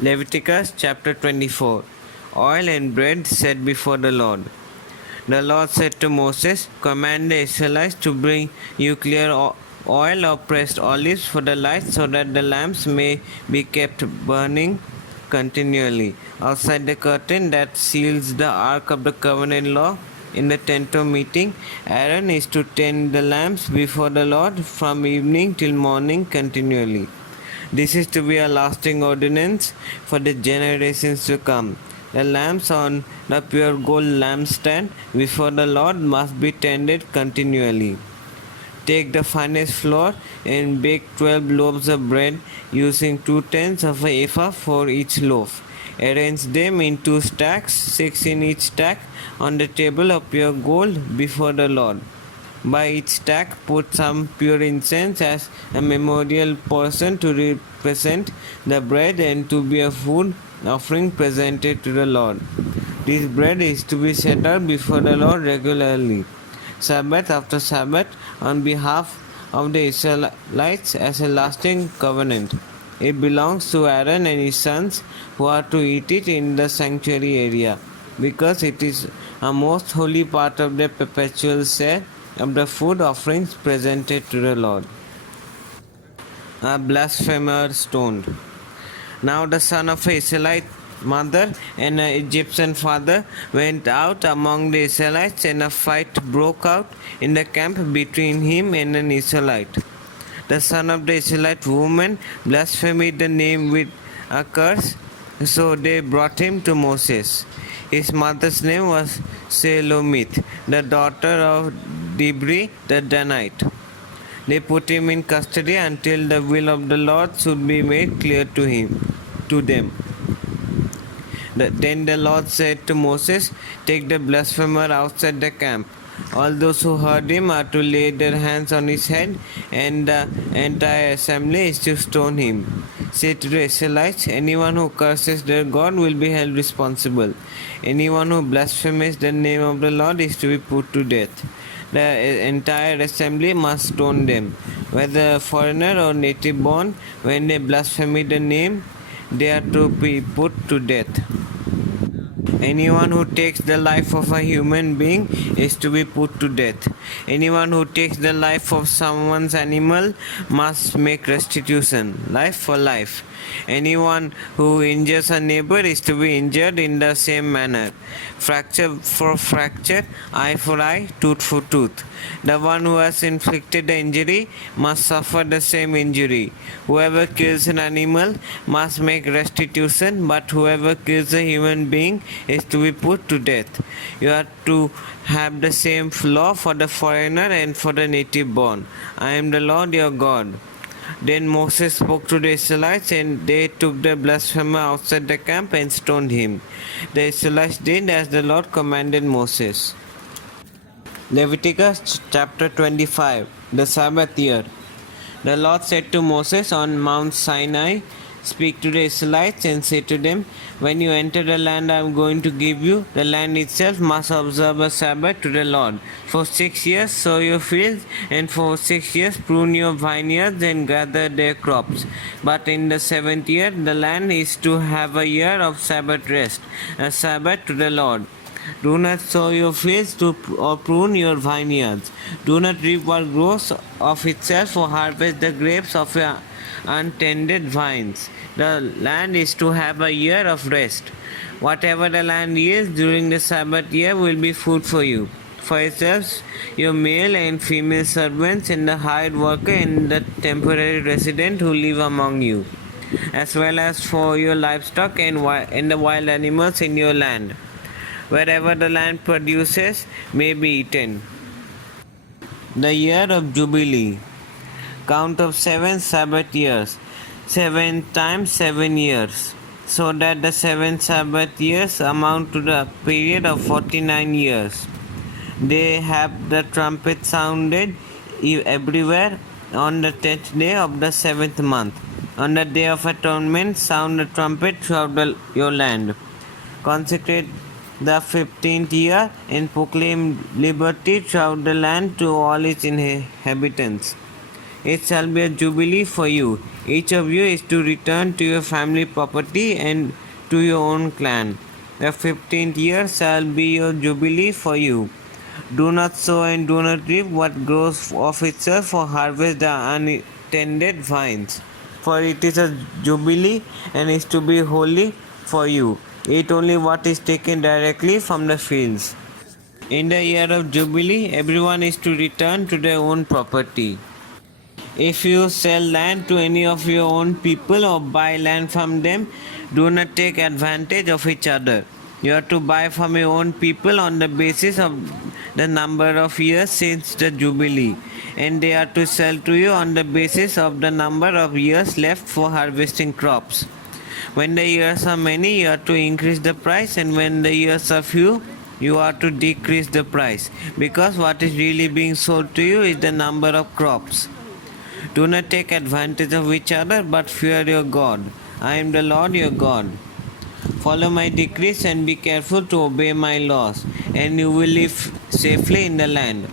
Leviticus Chapter 24. Oil and bread set before the Lord. The Lord said to Moses, "Command the Israelites to bring you clear oil or pressed olives for the lights, so that the lamps may be kept burning continually. Outside the curtain that seals the ark of the covenant law, in the tent of meeting, Aaron is to tend the lamps before the Lord from evening till morning continually. This is to be a lasting ordinance for the generations to come. The lamps on the pure gold lampstand before the Lord must be tended continually. Take the finest flour and bake 12 loaves of bread, using 2/10 of an ephah for each loaf. Arrange them in 2 stacks, 6 in each stack, on the table of pure gold before the Lord. By each stack, put some pure incense as a memorial portion to represent the bread and to be a food offering presented to the Lord. This bread is to be set out before the Lord regularly, Sabbath after Sabbath, on behalf of the Israelites as a lasting covenant. It belongs to Aaron and his sons, who are to eat it in the sanctuary area, because it is a most holy part of the perpetual share of the food offerings presented to the Lord. A blasphemer stoned. Now the son of an Israelite mother and an Egyptian father went out among the Israelites, and a fight broke out in the camp between him and an Israelite. The son of the Israelite woman blasphemed the name with a curse, so they brought him to Moses. His mother's name was Selomith, the daughter of Dibri the Danite. They put him in custody until the will of the Lord should be made clear to them. Then the Lord said to Moses, "Take the blasphemer outside the camp. All those who heard him are to lay their hands on his head, and the entire assembly is to stone him. Say to the Israelites, anyone who curses their God will be held responsible. Anyone who blasphemes the name of the Lord is to be put to death. The entire assembly must stone them, whether foreigner or native born. When they blaspheme the name, they are to be put to death. Anyone who takes the life of a human being is to be put to death. Anyone who takes the life of someone's animal must make restitution, life for life. Anyone who injures a neighbor is to be injured in the same manner. Fracture for fracture, eye for eye, tooth for tooth. The one who has inflicted the injury must suffer the same injury. Whoever kills an animal must make restitution, but whoever kills a human being is to be put to death. You are to have the same law for the foreigner and for the native born. I am the Lord your God." Then Moses spoke to the Israelites, and they took the blasphemer outside the camp and stoned him. The Israelites did as the Lord commanded Moses. Leviticus Chapter 25. The Sabbath year. The Lord said to Moses on Mount Sinai, "Speak to the Israelites and say to them, when you enter the land I am going to give you, the land itself must observe a Sabbath to the Lord. For 6 years sow your fields, and for 6 years prune your vineyards and gather their crops. But in the 7th year the land is to have a year of Sabbath rest, a Sabbath to the Lord. Do not sow your fields or prune your vineyards. Do not reap what grows of itself or harvest the grapes of your untended vines. The land is to have a year of rest. Whatever the land yields during the Sabbath year will be food for you, for yourselves, your male and female servants, and the hired worker and the temporary resident who live among you, as well as for your livestock and the wild animals in your land. Wherever the land produces may be eaten." The year of Jubilee. Count of 7 Sabbath years, 7 times 7 years, so that the 7 Sabbath years amount to the period of 49 years. They have the trumpet sounded everywhere on the 10th day of the 7th month. On the day of atonement, sound the trumpet throughout your land. Consecrate the 15th year and proclaim liberty throughout the land to all its inhabitants. It shall be a jubilee for you. Each of you is to return to your family property and to your own clan. The 15th year shall be your jubilee for you. Do not sow and do not reap what grows of itself, or harvest the untended vines. For it is a jubilee and is to be holy for you. Eat only what is taken directly from the fields. In the year of Jubilee, everyone is to return to their own property. If you sell land to any of your own people or buy land from them, do not take advantage of each other. You are to buy from your own people on the basis of the number of years since the Jubilee, and they are to sell to you on the basis of the number of years left for harvesting crops. When the years are many, you are to increase the price, and when the years are few, you are to decrease the price, because what is really being sold to you is the number of crops. Do not take advantage of each other, but fear your God. I am the Lord your God. Follow my decrees and be careful to obey my laws, and you will live safely in the land.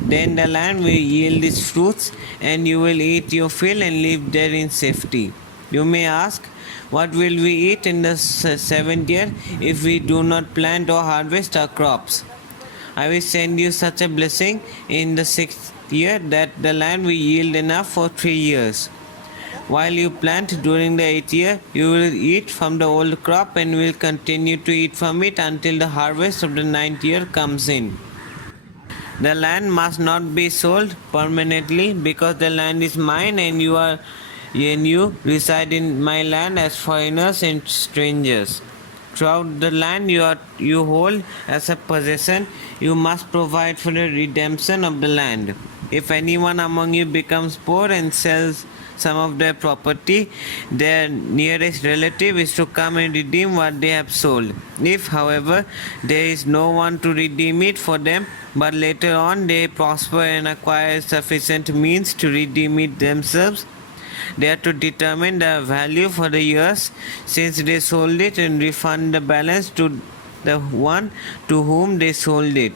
Then the land will yield its fruits, and you will eat your fill and live there in safety. You may ask, what will we eat in the seventh year if we do not plant or harvest our crops? I will send you such a blessing in the sixth year that the land will yield enough for 3 years. While you plant during the 8th year, you will eat from the old crop and will continue to eat from it until the harvest of the 9th year comes in. The land must not be sold permanently, because the land is mine, and you reside in my land as foreigners and strangers. Throughout the land you hold as a possession, you must provide for the redemption of the land. If anyone among you becomes poor and sells some of their property, their nearest relative is to come and redeem what they have sold. If, however, there is no one to redeem it for them, but later on they prosper and acquire sufficient means to redeem it themselves, they are to determine the value for the years since they sold it and refund the balance to the one to whom they sold it.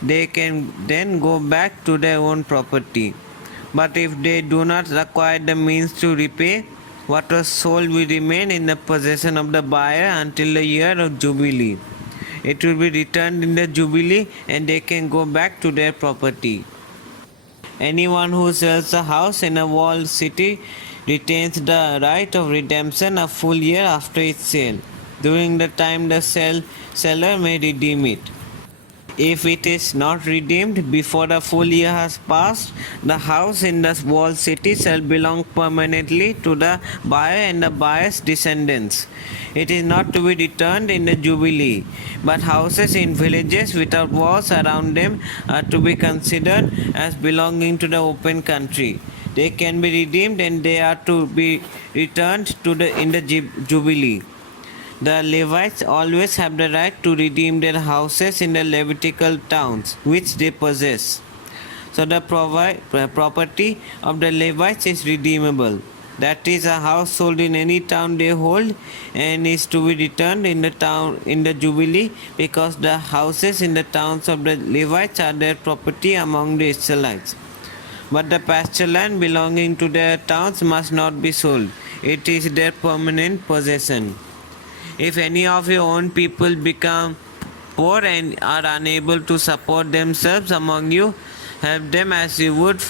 They can then go back to their own property. But if they do not acquire the means to repay, what was sold will remain in the possession of the buyer until the year of Jubilee. It will be returned in the Jubilee, and they can go back to their property. Anyone who sells a house in a walled city retains the right of redemption a full year after its sale. During the time the seller may redeem it. If it is not redeemed before the full year has passed, the house in the walled city shall belong permanently to the buyer and the buyer's descendants. It is not to be returned in the Jubilee, but houses in villages without walls around them are to be considered as belonging to the open country. They can be redeemed, and they are to be returned in the Jubilee. The Levites always have the right to redeem their houses in the Levitical towns which they possess. So the property of the Levites is redeemable. That is, a house sold in any town they hold and is to be returned in the Jubilee, because the houses in the towns of the Levites are their property among the Israelites. But the pasture land belonging to their towns must not be sold. It is their permanent possession. If any of your own people become poor and are unable to support themselves among you, help them as you would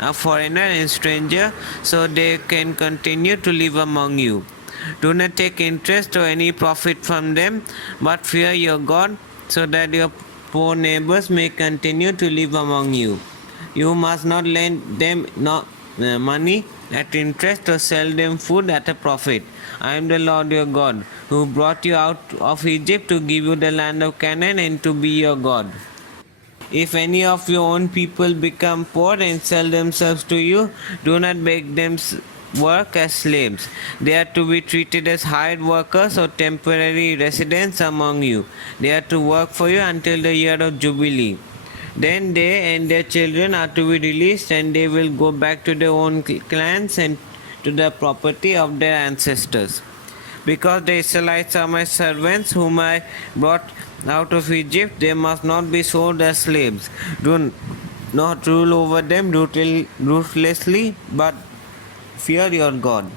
a foreigner and stranger, so they can continue to live among you. Do not take interest or any profit from them, but fear your God, so that your poor neighbors may continue to live among you. You must not lend them money at interest or sell them food at a profit. I am the Lord your God, who brought you out of Egypt to give you the land of Canaan and to be your God. If any of your own people become poor and sell themselves to you, do not make them work as slaves. They are to be treated as hired workers or temporary residents among you. They are to work for you until the year of Jubilee. Then they and their children are to be released, and they will go back to their own clans and to the property of their ancestors. Because the Israelites are my servants whom I brought out of Egypt, they must not be sold as slaves. not rule over them ruthlessly, but fear your God.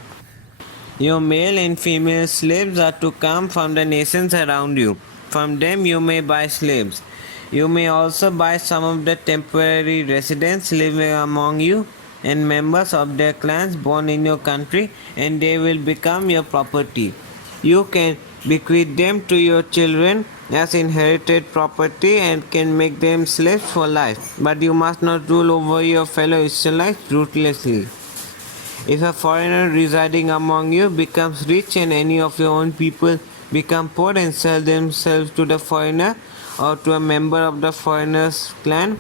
Your male and female slaves are to come from the nations around you. From them you may buy slaves. You may also buy some of the temporary residents living among you and members of their clans born in your country, and they will become your property. You can bequeath them to your children as inherited property and can make them slaves for life, but you must not rule over your fellow Israelites ruthlessly. If a foreigner residing among you becomes rich and any of your own people become poor and sell themselves to the foreigner or to a member of the foreigner's clan,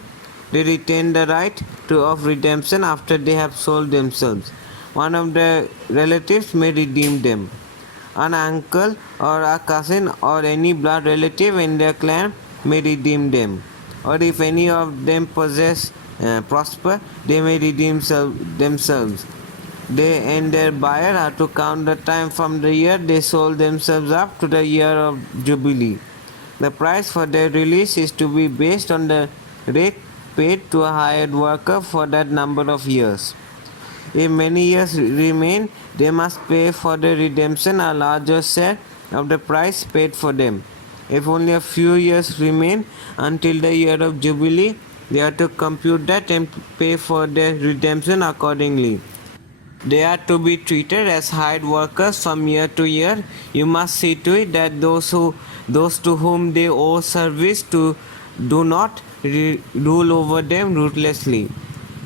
they retain the right of redemption after they have sold themselves. One of the relatives may redeem them. An uncle or a cousin or any blood relative in their clan may redeem them. Or if any of them prosper, they may redeem themselves. They and their buyer are to count the time from the year they sold themselves up to the year of Jubilee. The price for their release is to be based on the rate paid to a hired worker for that number of years. If many years remain, they must pay for their redemption a larger share of the price paid for them. If only a few years remain until the year of Jubilee, they are to compute that and pay for their redemption accordingly. They are to be treated as hired workers from year to year. You must see to it that those to whom they owe service to do not rule over them ruthlessly.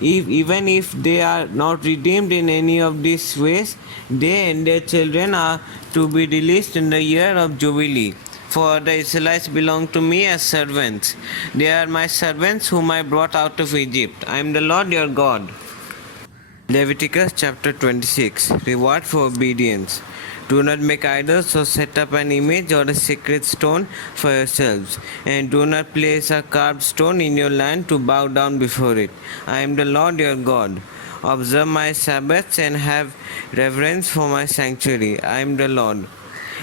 Even if they are not redeemed in any of these ways, they and their children are to be released in the year of Jubilee. For the Israelites belong to me as servants. They are my servants whom I brought out of Egypt. I am the Lord your God. Leviticus Chapter 26. Reward for obedience. Do not make idols or set up an image or a sacred stone for yourselves, and do not place a carved stone in your land to bow down before it. I am the Lord your God. Observe my Sabbaths and have reverence for my sanctuary. I am the Lord.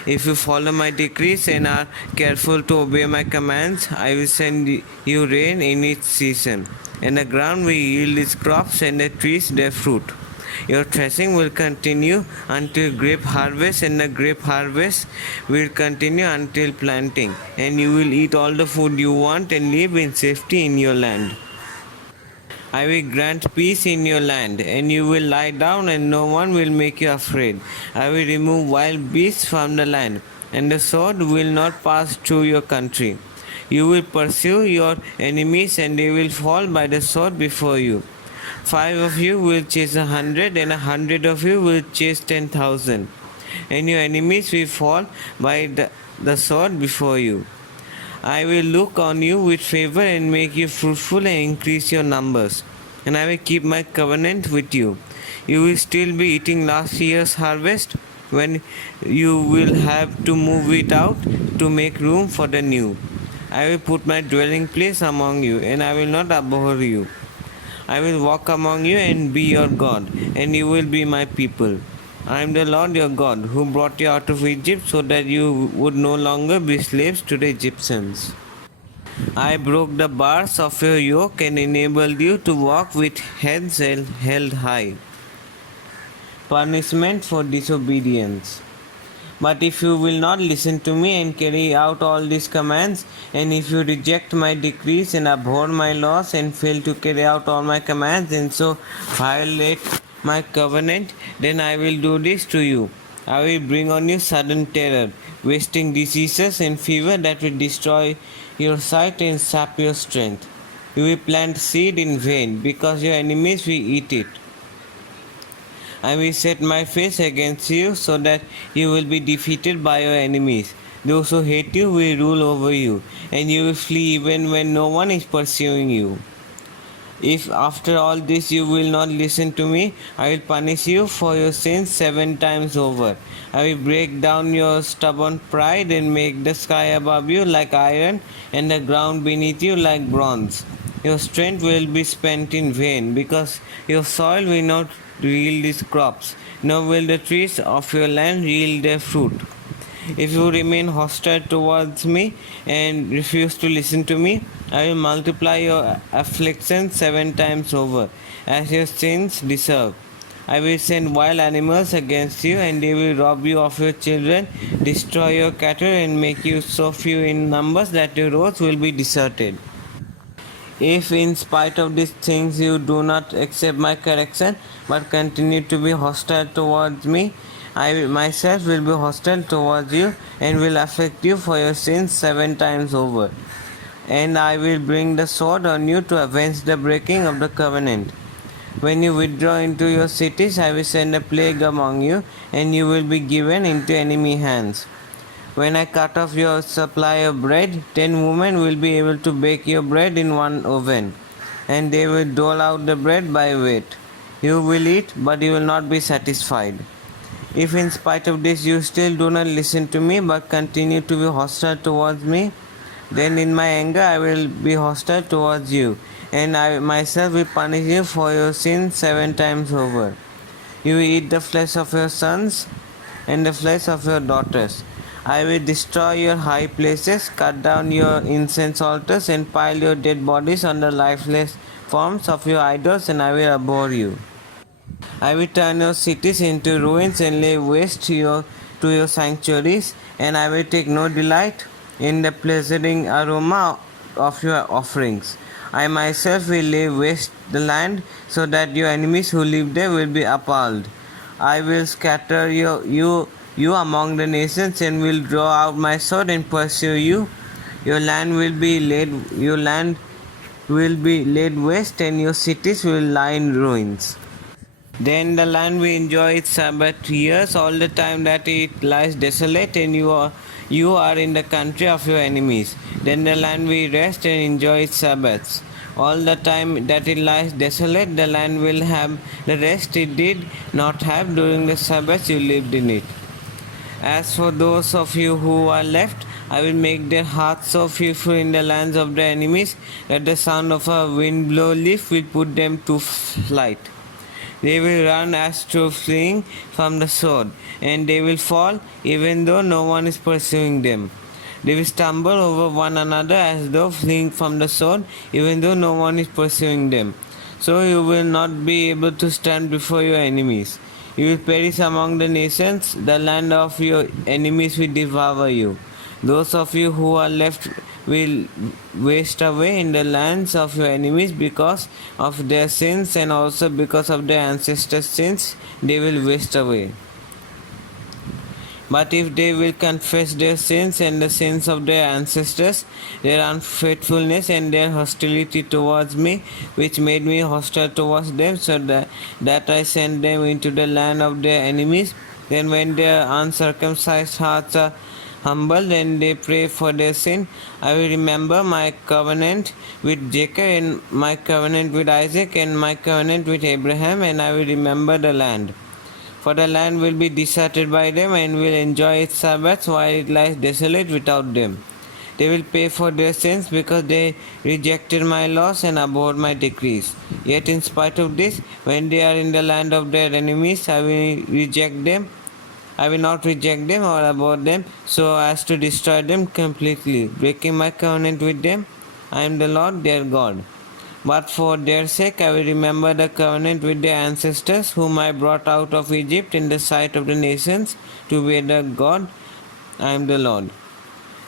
If you follow my decrees and are careful to obey my commands, I will send you rain in its season, and the ground will yield its crops and the trees their fruit. Your threshing will continue until grape harvest, and the grape harvest will continue until planting, and you will eat all the food you want and live in safety in your land. I will grant peace in your land, and you will lie down, and no one will make you afraid. I will remove wild beasts from the land, and the sword will not pass through your country. You will pursue your enemies, and they will fall by the sword before you. 5 of you will chase 100, and 100 of you will chase 10,000. And your enemies will fall by the sword before you. I will look on you with favor and make you fruitful and increase your numbers. And I will keep my covenant with you. You will still be eating last year's harvest when you will have to move it out to make room for the new. I will put my dwelling place among you, and I will not abhor you. I will walk among you and be your God, and you will be my people. I am the Lord your God, who brought you out of Egypt so that you would no longer be slaves to the Egyptians. I broke the bars of your yoke and enabled you to walk with heads held high. Punishment for disobedience. But if you will not listen to me and carry out all these commands, and if you reject my decrees and abhor my laws and fail to carry out all my commands and so violate my covenant, then I will do this to you. I will bring on you sudden terror, wasting diseases and fever that will destroy your sight and sap your strength. You will plant seed in vain, because your enemies will eat it. I will set my face against you so that you will be defeated by your enemies. Those who hate you will rule over you, and you will flee even when no one is pursuing you. If after all this you will not listen to me, I will punish you for your sins 7 times over. I will break down your stubborn pride and make the sky above you like iron and the ground beneath you like bronze. Your strength will be spent in vain, because your soil will not yield its crops, nor will the trees of your land yield their fruit. If you remain hostile towards me and refuse to listen to me, I will multiply your afflictions 7 times over, as your sins deserve. I will send wild animals against you, and they will rob you of your children, destroy your cattle, and make you so few in numbers that your roads will be deserted. If in spite of these things you do not accept my correction, but continue to be hostile towards me, I myself will be hostile towards you, and will afflict you for your sins 7 times over. And I will bring the sword on you to avenge the breaking of the covenant. When you withdraw into your cities, I will send a plague among you, and you will be given into enemy hands. When I cut off your supply of bread, 10 women will be able to bake your bread in one oven, and they will dole out the bread by weight. You will eat, but you will not be satisfied. If in spite of this you still do not listen to me, but continue to be hostile towards me, then in my anger I will be hostile towards you, and I myself will punish you for your sins 7 times over. You eat the flesh of your sons and the flesh of your daughters. I will destroy your high places, cut down your incense altars, and pile your dead bodies on the lifeless forms of your idols, and I will abhor you. I will turn your cities into ruins and lay waste to your sanctuaries, and I will take no delight in the pleasing aroma of your offerings. I myself will lay waste the land, so that your enemies who live there will be appalled. I will scatter you among the nations, and will draw out my sword and pursue you. Your land will be laid waste, and your cities will lie in ruins. Then the land will enjoy its Sabbath years all the time that it lies desolate, and you are in the country of your enemies. Then the land will rest and enjoy its Sabbaths. All the time that it lies desolate, the land will have the rest it did not have during the Sabbaths you lived in it. As for those of you who are left, I will make their hearts so fearful in the lands of their enemies that the sound of a wind-blown leaf will put them to flight. They will run as through fleeing from the sword, and they will fall even though no one is pursuing them. They will stumble over one another as though fleeing from the sword, even though no one is pursuing them. So you will not be able to stand before your enemies. You will perish among the nations, the land of your enemies will devour you. Those of you who are left will waste away in the lands of your enemies because of their sins, and also because of their ancestors' sins, they will waste away. But if they will confess their sins and the sins of their ancestors, their unfaithfulness and their hostility towards me, which made me hostile towards them, so that I sent them into the land of their enemies, then when their uncircumcised hearts are humbled and they pray for their sin, I will remember my covenant with Jacob, and my covenant with Isaac, and my covenant with Abraham, and I will remember the land. For the land will be deserted by them, and will enjoy its Sabbaths while it lies desolate without them. They will pay for their sins because they rejected my laws and abhorred my decrees. Yet in spite of this, when they are in the land of their enemies, I will not reject them or abhor them, so as to destroy them completely, breaking my covenant with them. I am the Lord their God. But for their sake I will remember the covenant with their ancestors, whom I brought out of Egypt in the sight of the nations, to be their God. I am the Lord.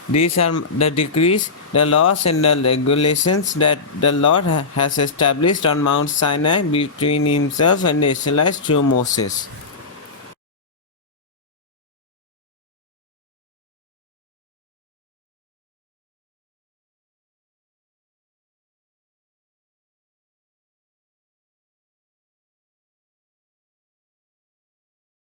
These are the decrees, the laws, and the regulations that the Lord has established on Mount Sinai between himself and the Israelites through Moses.